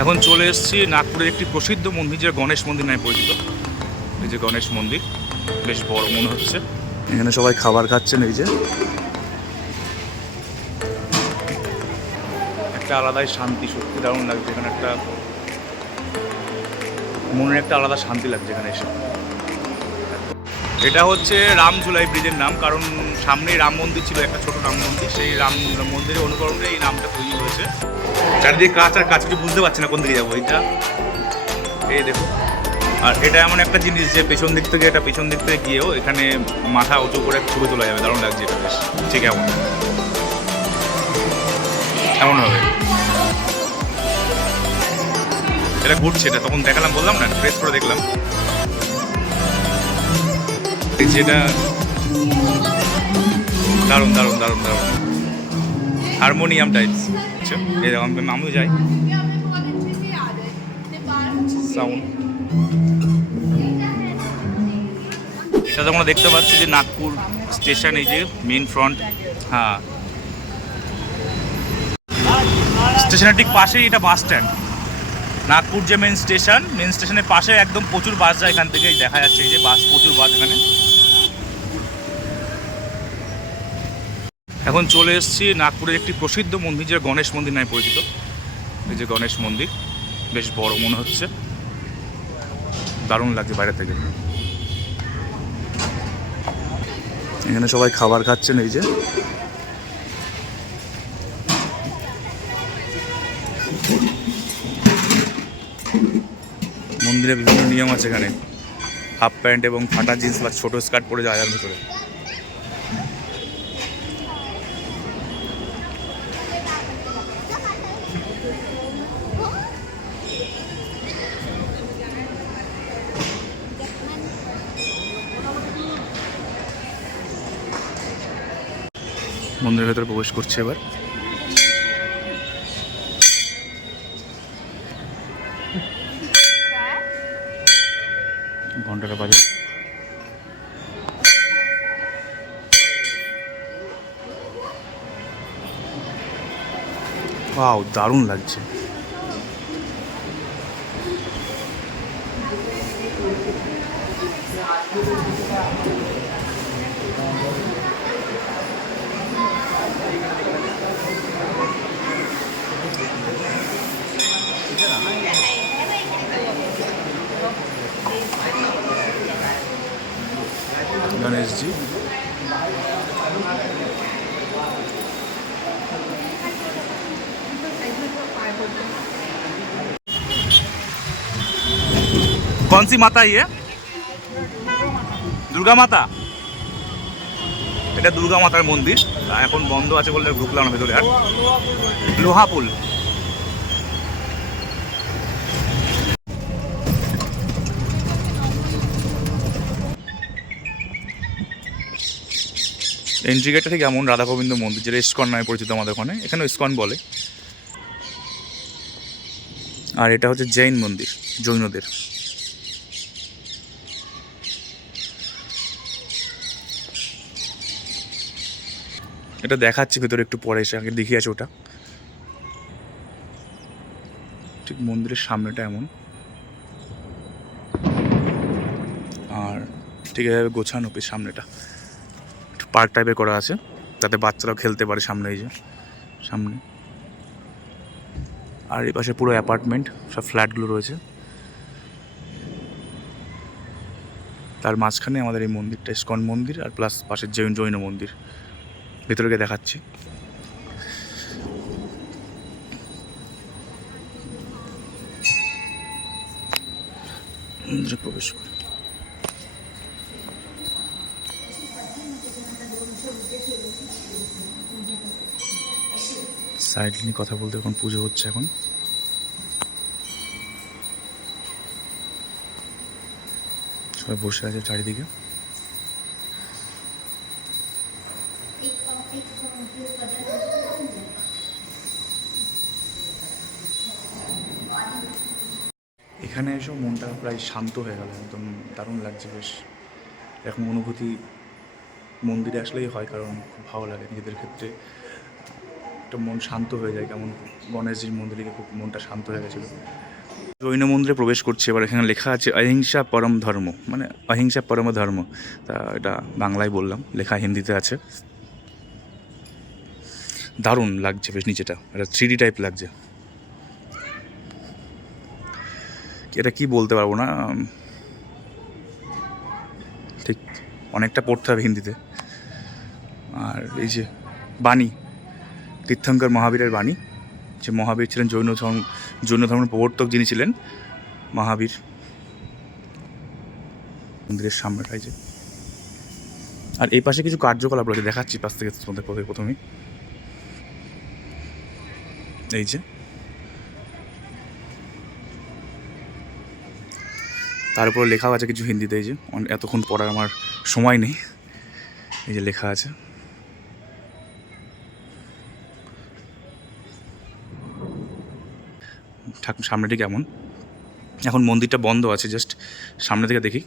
এখন চলে এসেছি নাগপুরের একটি প্রসিদ্ধ মন্দির যে গণেশ মন্দির নামে পরিচিত। এই যে গণেশ মন্দির, বেশ বড় মনে হচ্ছে। এখানে সবাই খাবার খাচ্ছেন, এই যে। একটা আলাদাই শান্তি, সত্যি দারুণ লাগছে। এখানে একটা মনের একটা আলাদা শান্তি লাগছে এখানে এসে। এটা হচ্ছে রাম রামঝুলাই ব্রিজের নাম, কারণ সামনেই রাম মন্দির ছিল, একটা ছোট রাম মন্দির। সেই রাম মন্দিরের অনুকরণে এই নামটা তৈরি হয়েছে। চারিদিকে কাজ আর কাজ কিছু বুঝতে পারছি না কোন দিকে যাব। এটা এই দেখো আর এটা এমন একটা জিনিস যে পেছন দিক থেকে, এটা পেছন দিক থেকে গিয়েও এখানে মাথা উঁচু করে ছবি তোলা যাবে। দারুণ লাগছে এটা বেশ। ঠিক এমন এমন হবে? এটা ঘুরছে, এটা তখন দেখালাম, বললাম না প্রেস করে দেখলাম। যেটা দারুণ দারুণ দারুণ দারুণ। হারমোনিয়াম টাইপস এরকম আমিও যাই। সাউন্ড এটা তোমরা দেখতে পাচ্ছ যে নাগপুর স্টেশন, এই যে মেন ফ্রন্ট হ্যাঁ। স্টেশনের ঠিক পাশেই এটা বাস স্ট্যান্ড নাগপুর যে মেন স্টেশন মেন স্টেশনের পাশে একদম প্রচুর বাস যায় এখান থেকে দেখা যাচ্ছে এই যে বাস প্রচুর বাস এখানে। এখন চলে এসেছি নাগপুরের একটি প্রসিদ্ধ মন্দির যে গণেশ মন্দির নামে পরিচিত। এই যে গণেশ মন্দির, বেশ বড় মনে হচ্ছে। দারুণ লাগছে বাইরে থেকে। এখানে সবাই খাবার খাচ্ছেন, এই যে। মন্দিরে বিভিন্ন নিয়ম আছে এখানে। হাফ প্যান্ট এবং ফাটা জিন্স বা ছোট স্কার্ট পরে যাওয়ার ভিতরে। মন্দিরের ভেতরে প্রবেশ করছে এবার। ঘন্টাটা বাজে। দারুণ লাগছে। कौन सी माता ये দুর্গা মাতা এটা দুর্গা মাতার মন্দির এখন বন্ধ আছে বলে ঢুকলাম না ভেতরে আর লোহাপুল এন্ট্রি গেটটা ঠিক এমন রাধা গোবিন্দ মন্দির যেটা ইস্কন নামে পরিচিত আমাদের ওখানে এখানেও ইস্কন বলে আর এটা হচ্ছে জৈন মন্দির জৈনদের এটা দেখাচ্ছি, ভেতরে একটু পরে এসে আগে দেখিয়ে আছে ওটা। ঠিক মন্দিরের সামনেটা এমন। আর ঠিক এভাবে গোছানো বেশ সামনেটা। একটু পার্ক টাইপের করা আছে, যাতে বাচ্চারাও খেলতে পারে সামনে এই যে, সামনে। আর এই পাশে পুরো অ্যাপার্টমেন্ট, সব ফ্ল্যাটগুলো রয়েছে। তার মাঝখানে আমাদের এই মন্দিরটা ইস্কন মন্দির, আর প্লাস পাশের জৈন জৈন মন্দির। ভেতরে দেখাচ্ছি। প্রবেশ করি। সাইড নিয়ে কথা বলতে এখন পুজো হচ্ছে এখন। সবাই বসে আছে চারিদিকে এখানে এসেও প্রায় শান্ত হয়ে গেল, একদম দারুণ লাগছে বেশ। এরকম অনুভূতি মন্দিরে আসলেই হয় কারণ খুব ভালো লাগে নিজেদের ক্ষেত্রে। একটা মন শান্ত হয়ে যায়, কেমন গণেশজির মন্দিরে খুব মনটা শান্ত হয়ে গেছিল। জৈন মন্দিরে প্রবেশ করছে, এবার এখানে লেখা আছে, অহিংসা পরম ধর্ম মানে অহিংসা পরম ধর্ম তা এটা বাংলায় বললাম, লেখা হিন্দিতে আছে। দারুণ লাগছে বেশ নিচেটা, এটা থ্রি টাইপ লাগছে। এটা কি বলতে পারব না? ঠিক অনেকটা পড়তে হবে হিন্দিতে। আর এই যে বাণী, তীর্থঙ্কর মহাবীরের বাণী, যে মহাবীর ছিলেন জৈন ধর্ম, জৈন ধর্মের প্রবর্তক যিনি ছিলেন, মহাবীর। মন্দিরের সামনেটাই যে। আর এই পাশে কিছু কার্যকলাপ রয়েছে, দেখাচ্ছি পাশ থেকে তোমাদের প্রথমে এই যে। তার উপর লেখাও আছে কিছু হিন্দিতে, এই যে এতক্ষণ পড়ার আমার সময় নেই। এই যে লেখা আছে। ঠাকুর সামনেটি কেমন এখন মন্দিরটা বন্ধ আছে জাস্ট সামনে থেকে দেখি।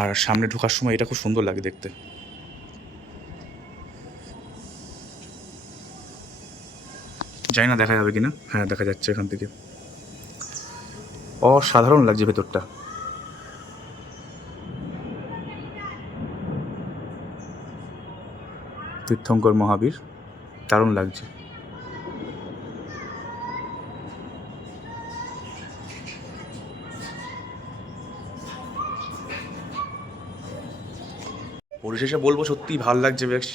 আর সামনে ঢোকার সময় এটা খুব সুন্দর লাগে দেখতে। জানি না, দেখা যাবে কিনা? হ্যাঁ দেখা যাচ্ছে এখান থেকে। অসাধারণ লাগছে ভেতরটা। তীর্থঙ্কর মহাবীর দারুণ লাগছে। পরিশেষে বলব সত্যিই ভালো লাগছে বেশ।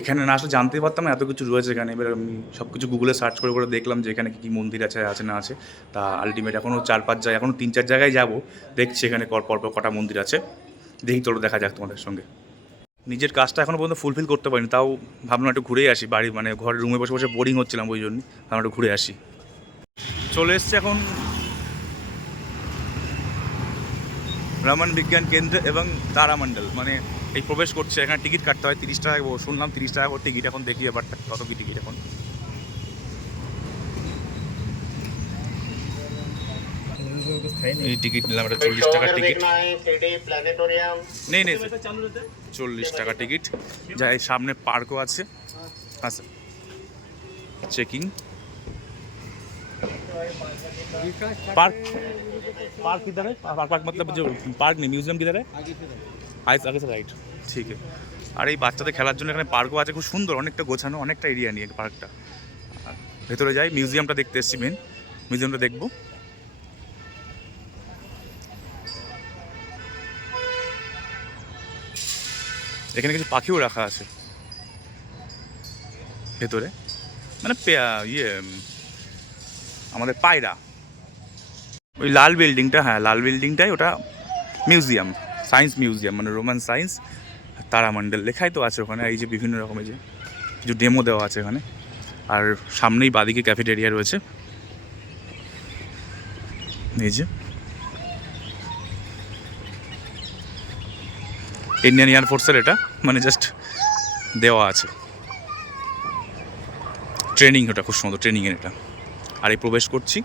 এখানে না আসলে জানতেই পারতাম না, এত কিছু রয়েছে এখানে। এবার আমি সব কিছু গুগলে সার্চ করে করে দেখলাম যে এখানে কী কী মন্দির আছে আছে না আছে। তা আলটিমেট এখনও চার পাঁচ জায়গায় এখনও তিন চার জায়গায় যাব। দেখছি এখানে পর পর কটা মন্দির আছে। দেখি তোর দেখা যাক তোমাদের সঙ্গে। নিজের কাজটা এখনও পর্যন্ত ফুলফিল করতে পারিনি, তাও ভাবলাম একটু ঘুরেই আসি বাড়ি মানে ঘরের রুমে বসে বসে বোরিং হচ্ছিলাম ওই জন্য ভাবলাম একটু ঘুরে আসি। চলে এসছে এখন রমন বিজ্ঞান কেন্দ্র এবং তারামণ্ডল মানে এই প্রবেশ করছে এখানে টিকিট কাটতে হয় তিরিশ টাকা ও শুনলাম তিরিশ টাকা করে টিকিট এখন দেখি ব্যাপারটা কত কি টিকিট এখন এই টিকিট নিলাম এটা চল্লিশ টাকা টিকিট प्लानिटोरियम নেই নেই চল্লিশ টাকা টিকিট যা এই সামনে পার্কও আছে হ্যাঁ স্যার চেকিং पार्क पार्क किधर है पार्क पार्क मतलब जो पार्क नहीं म्यूजियम किधर है আগে আগে রাইট ঠিক আর এই বাচ্চাদের খেলার জন্য এখানে পার্কও আছে, খুব সুন্দর, অনেকটা গোছানো, অনেকটা এরিয়া নিয়ে পার্কটা ভেতরে যাই মিউজিয়ামটা দেখতে এসেছি মেন মিউজিয়ামটা দেখব। এখানে কিছু পাখিও রাখা আছে। ভেতরে। মানে ইয়ে আমাদের পায়রা। ওই লাল বিল্ডিংটা হ্যাঁ লাল বিল্ডিংটাই ওটা মিউজিয়াম সায়েন্স মিউজিয়াম মানে রোমান সায়েন্স তারামণ্ডল লেখাই তো আছে ওখানে, এই যে বিভিন্ন রকমের যে, কিছু ডেমো দেওয়া আছে এখানে। আর সামনেই বাদিকে ক্যাফেটেরিয়া রয়েছে। এই যে। ইন্ডিয়ান এয়ারফোর্সের এটা মানে জাস্ট দেওয়া আছে। ট্রেনিং ওটা খুব সুন্দর ট্রেনিংয়ের এটা। আর এই প্রবেশ করছি।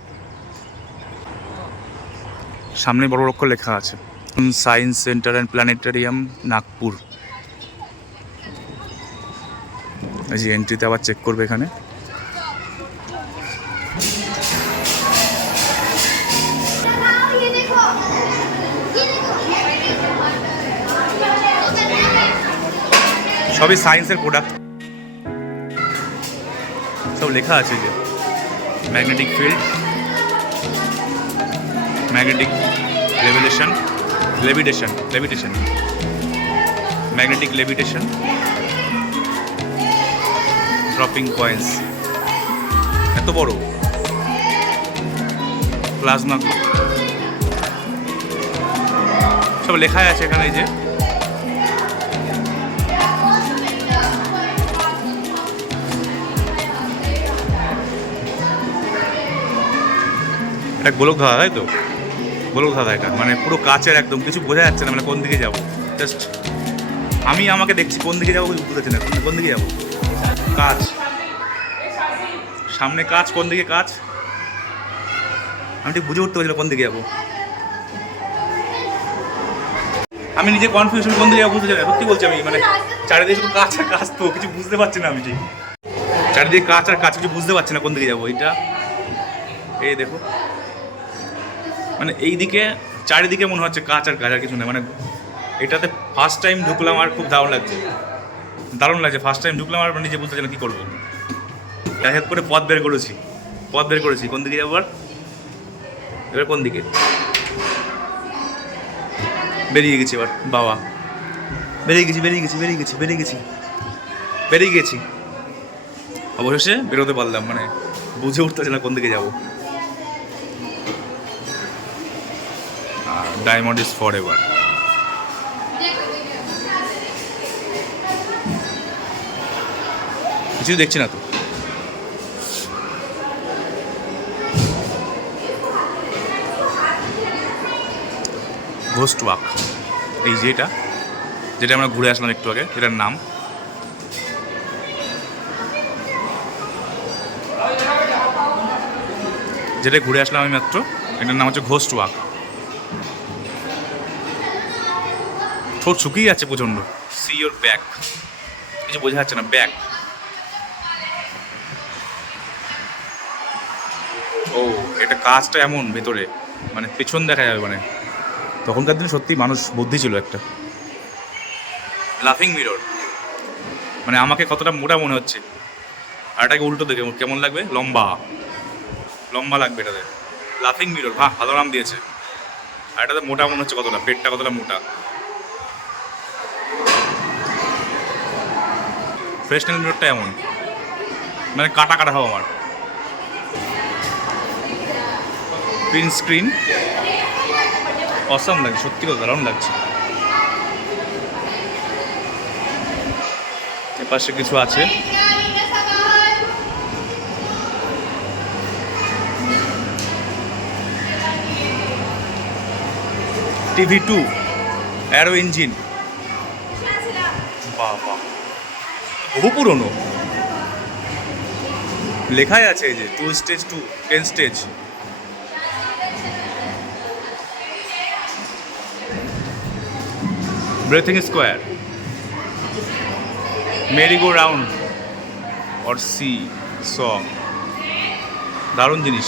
সামনে বড় অক্ষর লেখা আছে। Science centre and planetarium Nagpur এই যে এন্ট্রিতে আবার চেক করবে এখানে। সবই সায়েন্সের প্রোডাক্ট সব লেখা আছে যে। Magnetic field magnetic revolution levitation levitation magnetic levitation dropping coins এত বড়? প্লাজমা সব লেখাই আছে এখানে যে। এটা গোলক ধাঁধা তাই তো? গোলক ধাঁধা এটা মানে পুরো কাচের একদম, কিছু বোঝা যাচ্ছে না মানে কোন দিকে যাব। জাস্ট আমি আমাকে দেখছি, কোন দিকে যাব বুঝতে পারছি না, কোন- দিকে যাব? কাজ। সামনে কাজ, কোন দিকে কাজ? আমি ঠিক বুঝে উঠতে পারছি কোন দিকে যাব। আমি নিজে কনফিউশন কোন দিকে যাব বুঝতে না। সত্যি বলছি আমি মানে চারিদিকে শুধু কাঁচা কাজ তো, কিছু বুঝতে পারছি না আমি ঠিক। চারিদিকে কাঁচ আর কাজ, কিছু বুঝতে পারছি না কোন দিকে যাব, এইটা। এই দেখো। মানে এইদিকে, চারিদিকে মনে হচ্ছে কাঁচ আর কাজ আর কিছু নেই। মানে এটাতে ফার্স্ট টাইম ঢুকলাম আর খুব দারুণ লাগছে। দারুণ লাগছে ফার্স্ট টাইম ঢুকলাম আর নিজে বুঝতে না কী করব। হোক করে পথ বের করেছি, পথ বের করেছি। কোন দিকে যাব আর এবার কোন দিকে? বেরিয়ে গেছি এবার, বাবা। বেরিয়ে গেছি বেরিয়ে গেছি বেরিয়ে গেছি বেরিয়ে গেছি। বেরিয়ে গেছি। অবশেষে বেরোতে পারলাম মানে বুঝে উঠতেছে না কোন দিকে যাব। ডায়মন্ড ইজ ফর এভার কিছু দেখছি না তো। ঘোস্ট ওয়াক এই যে এটা, যেটা আমরা ঘুরে আসলাম একটু আগে, এটার নাম। যেটা ঘুরে আসলাম আমি মাত্র, এটার নাম হচ্ছে ঘোস্ট ওয়াক ঠোঁট শুকিয়ে যাচ্ছে প্রচণ্ড। সি ইয়োর ব্যাক কিছু বোঝা যাচ্ছে না ব্যাক ও, এটা কাজটা এমন ভেতরে মানে পেছন দেখা যাবে মানে। তখনকার দিনে সত্যি মানুষ বুদ্ধি ছিল একটা। লাফিং মিরর মানে আমাকে কতটা মোটা মনে হচ্ছে। আর এটাকে উল্টো দেখে কেমন লাগবে? লম্বা। লম্বা লাগবে এটাতে। লাফিং মিরর হ্যাঁ ভালো নাম দিয়েছে। আর এটাতে মোটা মনে হচ্ছে কতটা, পেটটা কতটা মোটা। ফ্রেশনেল মিররটা এমন। মানে কাটা কাটা হবে আমার। প্রিন্ট স্ক্রিন অসাম লাগছে, সত্যি কথা, দারুণ লাগছে। এপাশে কিছু আছে। টিভি টু অ্যারো ইঞ্জিন বাবা বহু পুরনো। লেখাই আছে যে two stage to ten stage breathing square merry go round or sea song দারুণ জিনিস।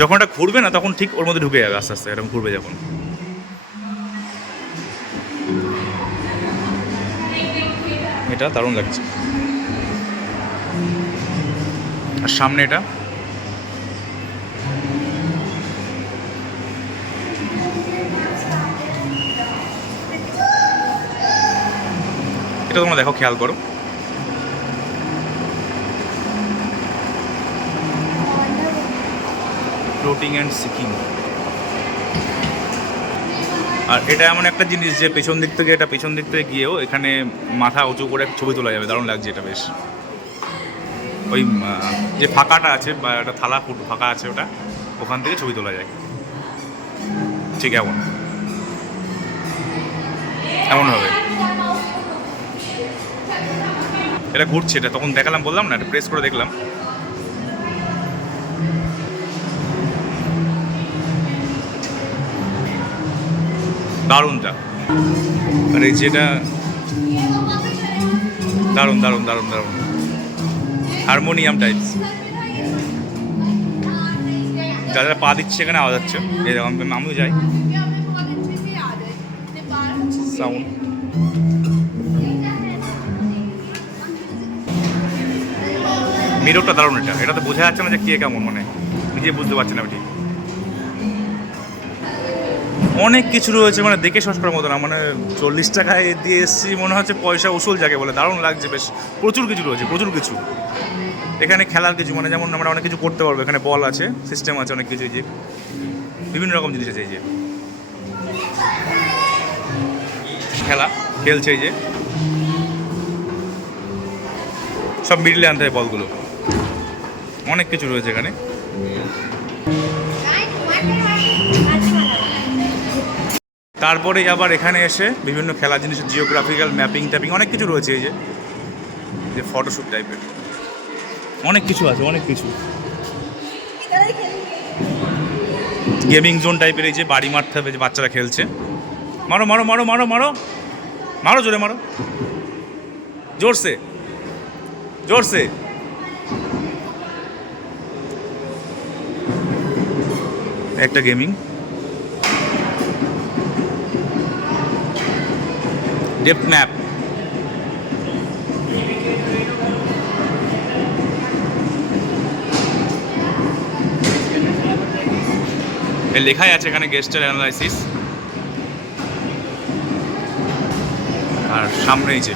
যখন এটা ঘুরবে না, তখন ঠিক ওর মধ্যে ঢুকে যাবে আস্তে আস্তে, এরকম ঘুরবে যখন। এটা দারুণ লাগছে। আর সামনে এটা। এটা তোমরা দেখো, খেয়াল করো। ফ্লোটিং অ্যান্ড সিকিং আর এটা এমন একটা জিনিস যে পেছন দিক থেকে, এটা পেছন দিক থেকে গিয়েও এখানে মাথা উঁচু করে ছবি তোলা যাবে। দারুণ লাগছে এটা বেশ। ওই যে ফাঁকাটা আছে বা একটা থালা ফুট ফাঁকা আছে ওটা, ওখান থেকে ছবি তোলা যায়। ঠিক এমন। এমন হবে। এটা ঘুরছে, এটা তখন দেখালাম, বললাম না, এটা প্রেস করে দেখলাম। দারুণটা। আর এই যেটা দারুণ দারুণ দারুণ দারুণ। হারমোনিয়াম টাইপস যারা পা দিচ্ছে সেখানে আওয়াজ হচ্ছে। এরকম আমিও যাই। সাউন্ড মিররটা দারুণ এটা। এটাতে বোঝা যাচ্ছে না যে কে কেমন মানে। নিজে বুঝতে পারছি না ঠিক। অনেক কিছু রয়েছে মানে দেখে শেষ করার মতো না। মানে চল্লিশ টাকায় দিয়ে এসেছি, মনে হচ্ছে পয়সা উসুল যাকে বলে, দারুণ লাগছে বেশ। প্রচুর কিছু রয়েছে, প্রচুর কিছু। এখানে খেলার কিছু মানে যেমন আমরা অনেক কিছু করতে পারব, এখানে বল আছে সিস্টেম আছে অনেক কিছু যে বিভিন্ন রকম জিনিস আছে, এই যে। খেলা খেলছে, এই যে। সব মিডলে আনতে হয় বলগুলো অনেক কিছু রয়েছে এখানে। তারপরে আবার এখানে এসে বিভিন্ন খেলা জিনিস জিওগ্রাফিক্যাল ম্যাপিং ট্যাপিং অনেক কিছু রয়েছে এই যে যে ফটোশ্যুট টাইপের অনেক কিছু আছে, অনেক কিছু। গেমিং জোন টাইপের এই যে বাড়ি মারতে হবে যে বাচ্চারা খেলছে। মারো মারো মারো মারো মারো। মারো জোরে, মারো। জোরসে। জোরসে। একটা গেমিং ডেপ ম্যাপ লেখাই আছে এখানে গেস্টার অ্যানালাইসিস আর সামনে এই যে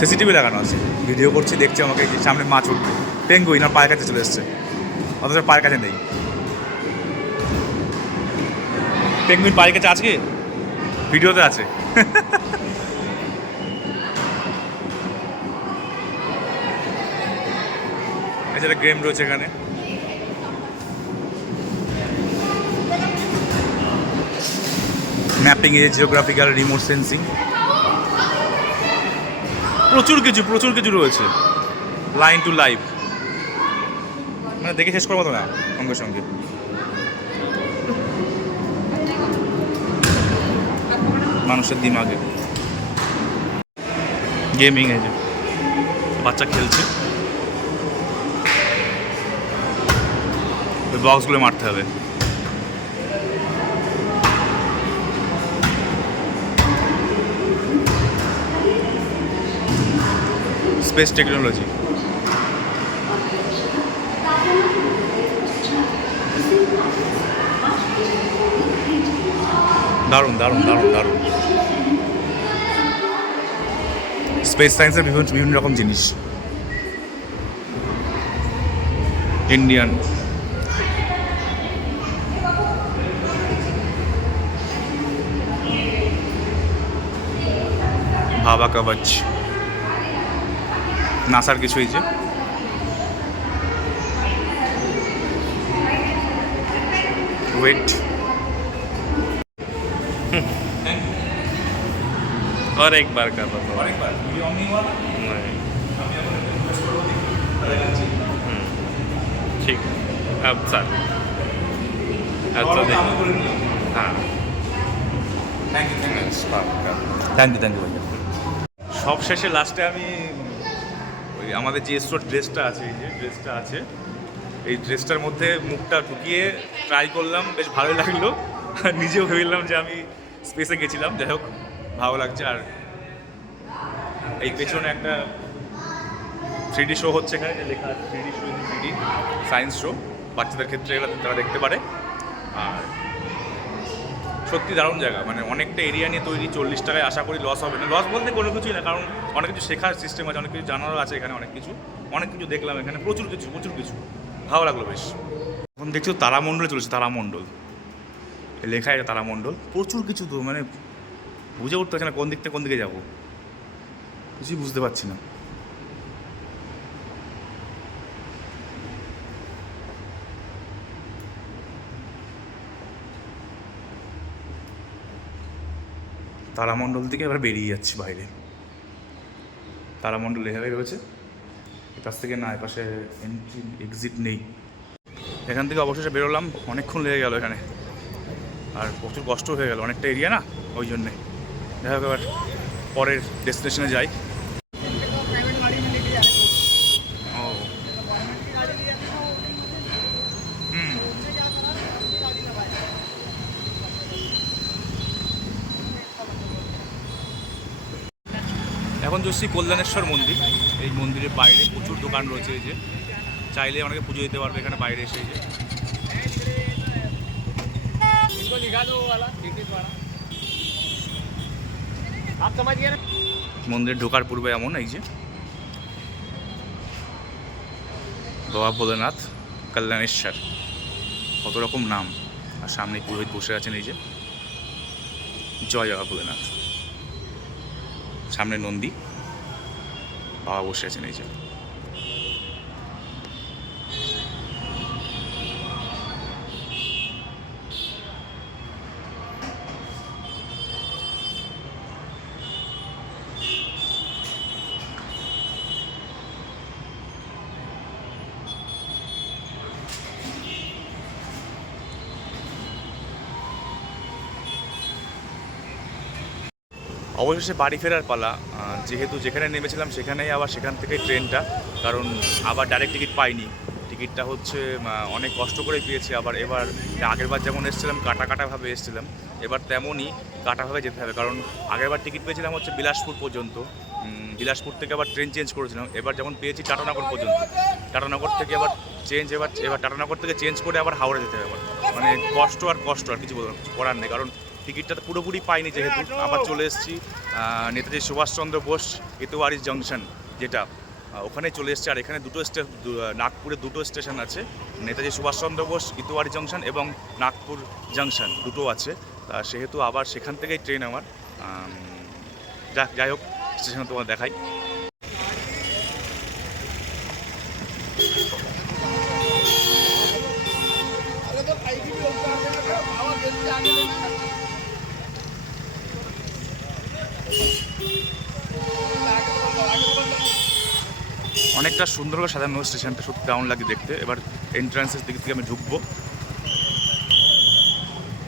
সিসিটিভি লাগানো আছে। ভিডিও করছি, দেখছি আমাকে সামনে মাছ উঠবে পেঙ্গুইন আর পায়ের কাছে চলে এসছে। অথচ পায়ের কাছে নেই। পেঙ্গুইন পায়ের কাছে আছে কি? ভিডিওতে আছে। এছাড়া গেম রয়েছে এখানে। ম্যাপিং এ জিওগ্রাফিক্যাল রিমোট সেন্সিং প্রচুর কিছু প্রচুর কিছু রয়েছে। লাইন টু লাইভ মানে দেখে শেষ করার মতো না সঙ্গে সঙ্গে। মানুষের দিমাগে। গেমিং এই যে বাচ্চা খেলছে। ওই বক্সগুলো মারতে হবে। স্পেস টেকনোলজি দারুণ দারুণ দারুণ দারুণ। স্পেস সায়েন্সের বিভিন্ন বিভিন্ন রকম জিনিস। ইন্ডিয়ান ভাবা কবচ নাসার কিছু এই যে ওয়েট और एक बार का बताओ অনেকবার नहीं ठीक अब सर अब तो देख हाँ thank you thank you thank you ভাইয়া সব শেষে লাস্টে আমি, ওই আমাদের যে স্টোর ড্রেসটা আছে, এই যে ড্রেসটা আছে, এই ড্রেসটার মধ্যে মুখটা ঢুকিয়ে ট্রাই করলাম, বেশ ভালো লাগল। নিজেও ভেবেলাম যে আমি স্পেসে গেছিলাম, যাই হোক, ভালো লাগছে। আর এই পেছনে একটা থ্রিডি শো হচ্ছে এখানে লেখা আছে three D show three D science show বাচ্চাদের ক্ষেত্রে তারা দেখতে পারে। আর সত্যি দারুণ জায়গা। মানে অনেকটা এরিয়া নিয়ে তৈরি, চল্লিশ টাকায় আশা করি লস হবে না। লস বলতে কোনো কিছুই না, কারণ অনেক কিছু শেখার সিস্টেম আছে, অনেক কিছু জানারও আছে এখানে অনেক কিছু। অনেক কিছু দেখলাম এখানে, প্রচুর কিছু প্রচুর কিছু। ভালো লাগল বেশ। এখন দেখছি তারামণ্ডলে চলেছে, তারামণ্ডল। লেখা এটা তারামণ্ডল। প্রচুর কিছু তো মানে বুঝে উঠতে পারছি না কোন দিক থেকে কোন দিকে যাব। কিছুই বুঝতে পারছি না। তারামণ্ডল থেকে এবার বেরিয়ে যাচ্ছি বাইরে। তারামণ্ডল এভাবে রয়েছে। এপাশ থেকে না, এপাশে এন্ট্রি এক্সিট নেই। এখান থেকে অবশেষে বেরোলাম, অনেকক্ষণ লেগে গেল এখানে। আর প্রচুর কষ্ট হয়ে গেল, অনেকটা এরিয়া না? ওই জন্যে। দেখা এবার পরের ডেস্টিনেশনে যাই। পঞ্চশ্রী কল্যাণেশ্বর মন্দির। এই মন্দিরের বাইরে প্রচুর দোকান রয়েছে এই যে। চাইলে অনেকে পুজো দিতে পারবে এখানে বাইরে এসে যে। মন্দিরে ঢোকার পূর্বে এমন এই যে। বাবা ভোলেনাথ কল্যাণেশ্বর। কত রকম নাম। আর সামনে পুরোহিত বসে আছেন এই যে। জয় বাবা ভোলেনাথ। সামনে নন্দী। বাবা বসে আছেন অবশেষে বাড়ি ফেরার পালা। যেহেতু যেখানে নেমেছিলাম সেখানেই আবার সেখান থেকে ট্রেনটা, কারণ আবার ডাইরেক্ট টিকিট পাইনি। টিকিটটা হচ্ছে অনেক কষ্ট করে পেয়েছি। আবার এবার আগেরবার যেমন এসেছিলাম কাটা কাটাভাবে এসেছিলাম, এবার তেমনই কাটাভাবে যেতে হবে। কারণ আগেরবার টিকিট পেয়েছিলাম হচ্ছে বিলাসপুর পর্যন্ত। বিলাসপুর থেকে আবার ট্রেন চেঞ্জ করেছিলাম। এবার যেমন পেয়েছি টাটানগর পর্যন্ত। টাটানগর থেকে আবার চেঞ্জ এবার এবার টাটানগর থেকে চেঞ্জ করে আবার হাওড়া যেতে হবে। মানে কষ্ট আর কষ্ট, আর কিছু করার নেই। কারণ টিকিটটা তো পুরোপুরি পাইনি যেহেতু। আবার চলে এসেছি নেতাজি সুভাষচন্দ্র বোস ইতোয়ারি জংশন যেটা ওখানে চলে এসেছে। আর এখানে দুটো স্টে নাগপুরে দুটো স্টেশন আছে। নেতাজি সুভাষচন্দ্র বোস ইতোয়ারি জংশন এবং নাগপুর জংশন দুটো আছে। তা সেহেতু আবার সেখান থেকেই ট্রেন আমার। যাক যাই হোক স্টেশনে তোমার দেখাই। সুন্দর করে সাজানো স্টেশনটা সত্যি দারুণ লাগে দেখতে। এবার এন্ট্রান্সের দিক থেকে আমি ঢুকবো।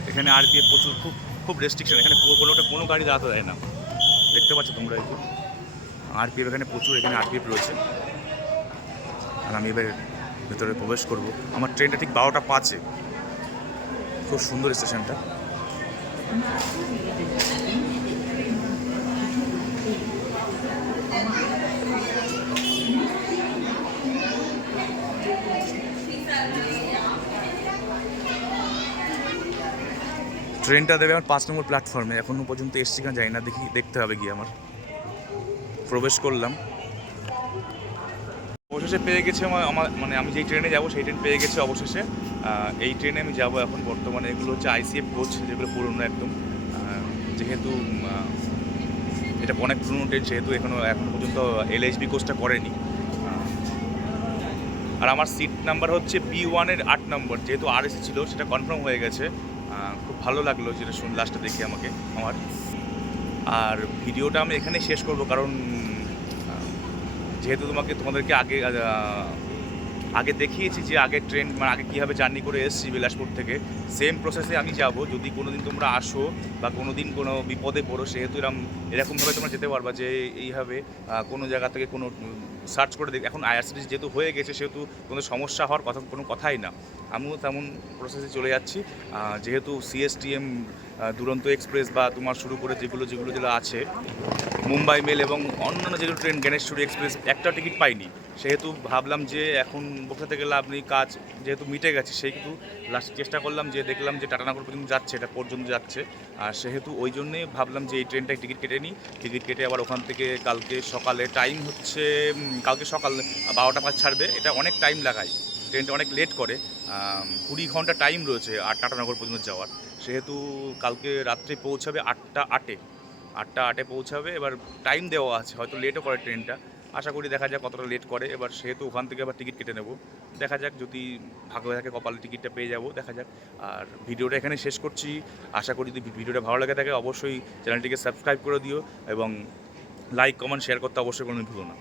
এখানে আর কি প্রচুর, খুব খুব রেস্ট্রিকশন এখানে কোনো- কোনোটা কোনো গাড়ি দাঁড়াতে দেয় না। দেখতে পাচ্ছ তোমরা একটু। আরপিএফ এখানে প্রচুর, এখানে আর আরপিএফ রয়েছে। আর আমি এবার ভেতরে প্রবেশ করব। আমার ট্রেনটা ঠিক বারোটা পাঁচে। খুব সুন্দর স্টেশনটা ট্রেনটা দেবে আমার পাঁচ নম্বর প্ল্যাটফর্মে এখনও পর্যন্ত এসছি কিনা যাই না, দেখি, দেখতে হবে গিয়ে আমার। প্রবেশ করলাম। অবশেষে পেয়ে গেছে আমার আমার মানে আমি যেই ট্রেনে যাব, সেই ট্রেন পেয়ে গেছে অবশেষে। এই ট্রেনে আমি যাব এখন বর্তমানে। এগুলো হচ্ছে আইসিএফ কোচ যেগুলো পুরনো একদম। যেহেতু এটা অনেক পুরনো ট্রেন, সেহেতু এখনও এখনও পর্যন্ত এলএইচবি কোচটা করেনি। আর আমার সিট নাম্বার হচ্ছে বি ওয়ানের আট নম্বর যেহেতু আর এসি ছিল, সেটা কনফার্ম হয়ে গেছে। ভালো লাগল যেটা শুন লাস্টটা দেখে আমাকে, আমার। আর ভিডিওটা আমি এখানেই শেষ করব, কারণ যেহেতু তোমাকে তোমাদেরকে আগে আগে দেখিয়েছি যে আগে ট্রেন মানে আগে কীভাবে জার্নি করে এসেছি বিলাসপুর থেকে সেম প্রসেসে আমি যাব। যদি কোনো দিন তোমরা আসো বা কোনো দিন কোনো বিপদে পড়ো, সেহেতু এরকম এরকমভাবে তোমরা যেতে পারবা যে এইভাবে কোনো জায়গা থেকে কোনো সার্চ করে দেখি। এখন আইআরসিটিস যেহেতু হয়ে গেছে, সেহেতু কোনো সমস্যা হওয়ার কথা কোনো কথাই না। আমিও তেমন প্রসেসে চলে যাচ্ছি। যেহেতু সিএসটিএম দুরন্ত এক্সপ্রেস বা তোমার শুরু করে যেগুলো যেগুলো যেগুলো আছে, মুম্বাই মেল এবং অন্যান্য যেগুলো ট্রেন জ্ঞানেশ্বরী এক্সপ্রেস, একটা টিকিট পাইনি। সেহেতু ভাবলাম যে এখন বসে থেকে লাভ নেই, কাজ যেহেতু মিটে গেছে সেই সেহেতু লাস্ট চেষ্টা করলাম যে দেখলাম যে টাটানগর পর্যন্ত যাচ্ছে, এটা পর্যন্ত যাচ্ছে। আর সেহেতু ওই জন্যে ভাবলাম যে এই ট্রেনটায় টিকিট কেটে নিই। টিকিট কেটে আবার ওখান থেকে কালকে সকালে, টাইম হচ্ছে কালকে সকাল বারোটা পাঁচ ছাড়বে, এটা অনেক টাইম লাগায়। ট্রেনটা অনেক লেট করে কুড়ি ঘণ্টা টাইম রয়েছে আর টাটানগর পর্যন্ত যাওয়ার। সেহেতু কালকে রাত্রে পৌঁছাবে আটটা আটে। আটটা আটে পৌঁছাবে, এবার টাইম দেওয়া আছে, হয়তো লেটও করে ট্রেনটা। আশা করি দেখা যাক কতটা লেট করে, এবার সেহেতু ওখান থেকে আবার টিকিট কেটে নেব। দেখা যাক যদি ভাগ্য থাকে কপালে টিকিটটা পেয়ে যাব, দেখা যাক। আর ভিডিওটা এখানে শেষ করছি। আশা করি যদি ভিডিওটা ভালো লাগে থাকে, অবশ্যই চ্যানেলটিকে সাবস্ক্রাইব করে দিও এবং লাইক কমেন্ট শেয়ার করতে অবশ্যই কোনো ভুলো না।